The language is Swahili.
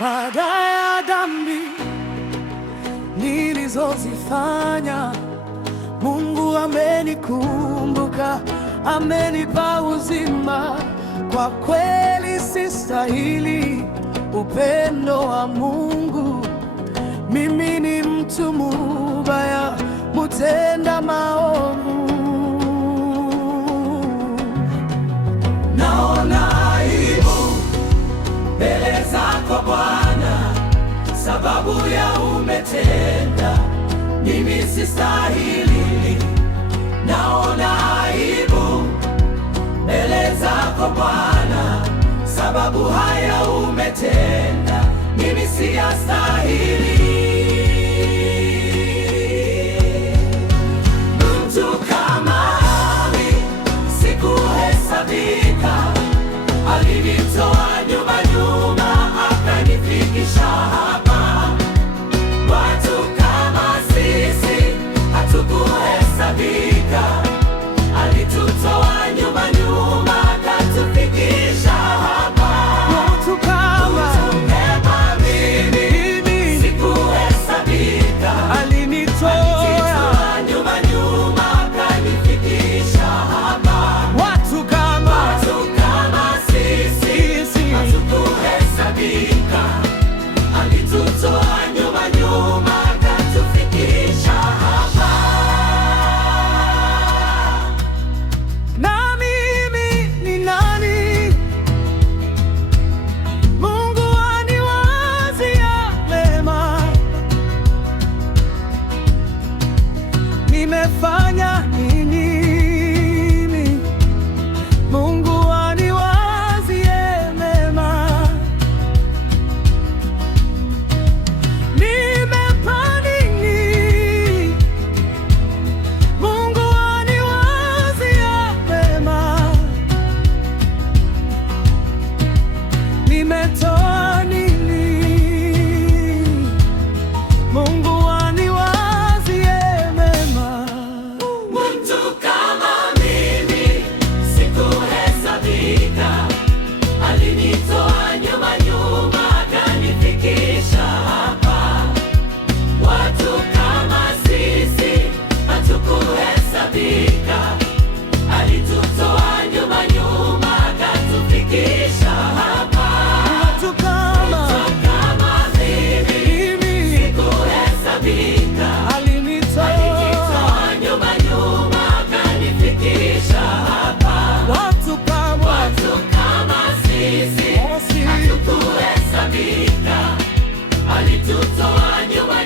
Baada ya dhambi nilizozifanya, Mungu amenikumbuka, amenipa uzima. Kwa kweli sistahili upendo wa Mungu. Mimi ni mtu mubaya, mutenda maovu. Naona aibu mbele zako Bwana, sababu ya umetenda mimi sistahili. Naona aibu mbele zako Bwana, sababu haya umetenda mimi siyastahili. Mtu kama mimi sikuhesabika, alinitoa nyuma akanifikisha hapa. Watu kama sisi hatukuhesabika, alitutoa nyuma akatufikisha hapa. Mtu kama mimi sikuhesabika, alinitoa nyuma akanifikisha hapa. watu kama sisi hatukuhesabika, alitutoa nyuma akatufikisha hapa. na mimi ni nani? Mungu aniwazia mema. Nimefanya nini? Mungu aniwazie mema. Nimepa nini? Mungu aniwazie mema. Nimetoa nini? Mungu aniwazie mema. Mtu kama mimi sikuhesabika, alinitoa nyuma akanifikisha hapa. Watu kama sisi hatukuhesabika, alitutoa nyuma akatufikisha hapa. Watu kama Kama mimi mimi sikuhesabika, alinitoa. nyuma akanifikisha hapa. Watu kama Kama sisi hatukuhesabika, alitutoa nyuma